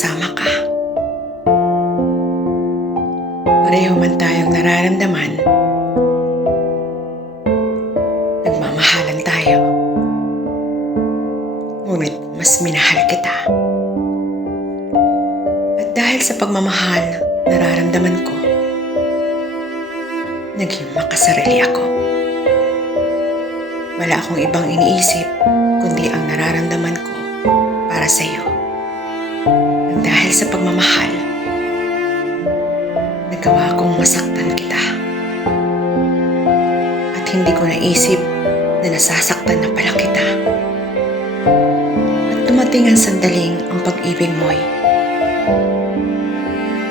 kasama ka. Pareho man tayong nararamdaman, nagmamahalan tayo. Ngunit mas minahal kita. At dahil sa pagmamahal nararamdaman ko, naging makasarili ako. Wala akong ibang iniisip kundi ang nararamdaman ko para sa iyo. At dahil sa pagmamahal, nagawa kong masaktan kita. At hindi ko naisip na nasasaktan na pala kita. At dumating ang sandaling ang pag-ibig mo'y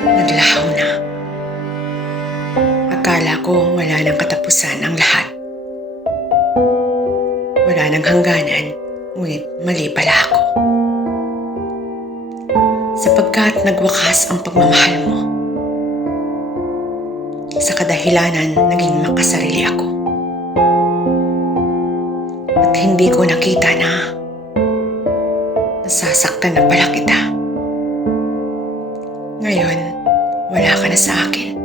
naglahaw na. Akala ko wala nang katapusan ang lahat. Wala nang hangganan, ngunit mali pala ako. Sapagkat nagwakas ang pagmamahal mo. Sa kadahilanan, naging makasarili ako. At hindi ko nakita na nasasaktan na pala kita. Ngayon, wala ka na sa akin.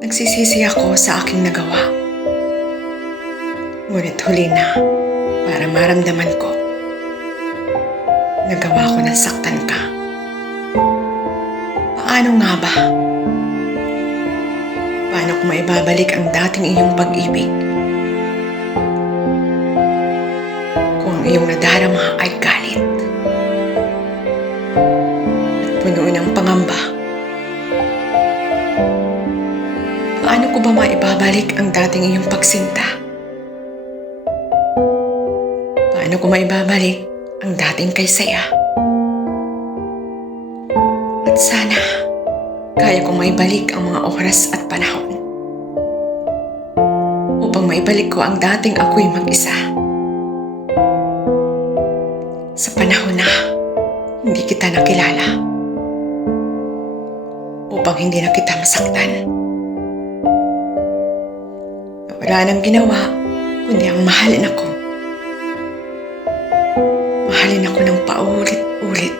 Nagsisisi ako sa aking nagawa. Ngunit huli na, para maramdaman ko, nagawa ko ng saktan ka. Paano nga ba? Paano ko maibabalik ang dating iyong pag-ibig? Kung ang iyong nadarama ay galit at puno ng pangamba, paano ko ba maibabalik ang dating iyong pagsinta? Paano ko maibabalik ang dating kay saya? At sana, kaya kong maibalik ang mga oras at panahon upang maibalik ko ang dating ako'y mag-isa. Sa panahon na hindi kita nakilala, upang hindi na kita masaktan. Wala nang ginawa kundi ang mahalin ako. Mahalin ako ng paulit-ulit.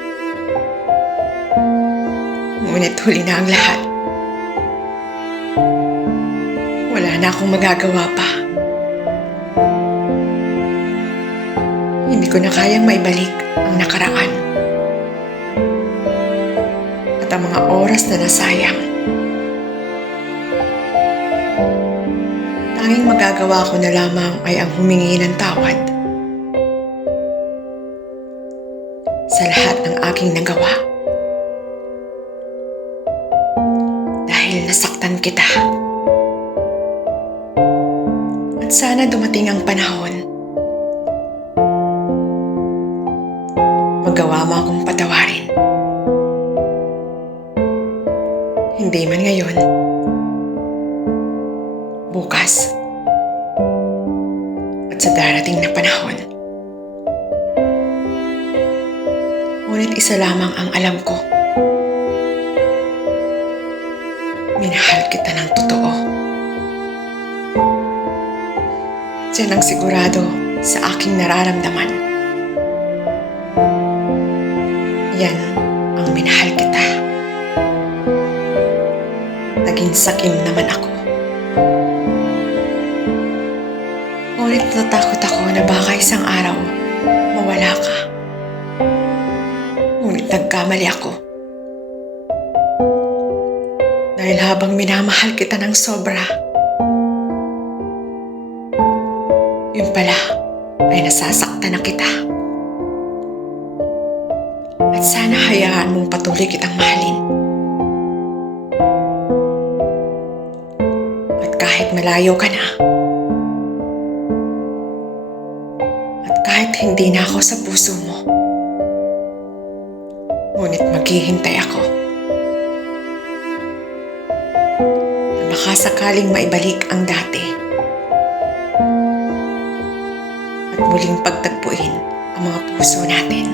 Ngunit huli na ang lahat. Wala na akong magagawa pa. Hindi ko na kayang maibalik ang nakaraan. At ang mga oras na nasayang. Tanging magagawa ko na lamang ay ang humingi ng tawad sa lahat ng aking nagawa. Dahil nasaktan kita. At sana dumating ang panahon, magawa mo akong patawarin. Hindi man ngayon, bukas, at sa darating na panahon. Ngunit isa lamang ang alam ko. Minahal kita ng totoo. Diyan ang sigurado sa aking nararamdaman. Yan ang minahal kita. Naging sakim naman ako. Ngunit natatakot ako na baka isang araw mawala ka. Ngunit nagkamali ako. Dahil habang minamahal kita ng sobra, yun pala ay nasasaktan na kita. At sana hayaan mong patuloy kitang mahalin. At kahit malayo ka na, at kahit hindi na ako sa puso mo, ngunit maghihintay ako. Na baka sakaling maibalik ang dati. At muling pagtagpuin ang mga puso natin.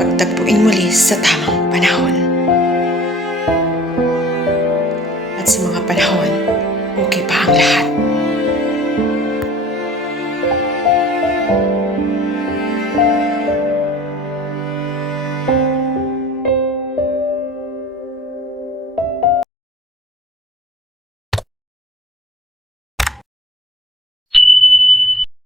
Pagtagpuin muli sa tamang panahon. At sa mga panahon, okay pa ang lahat.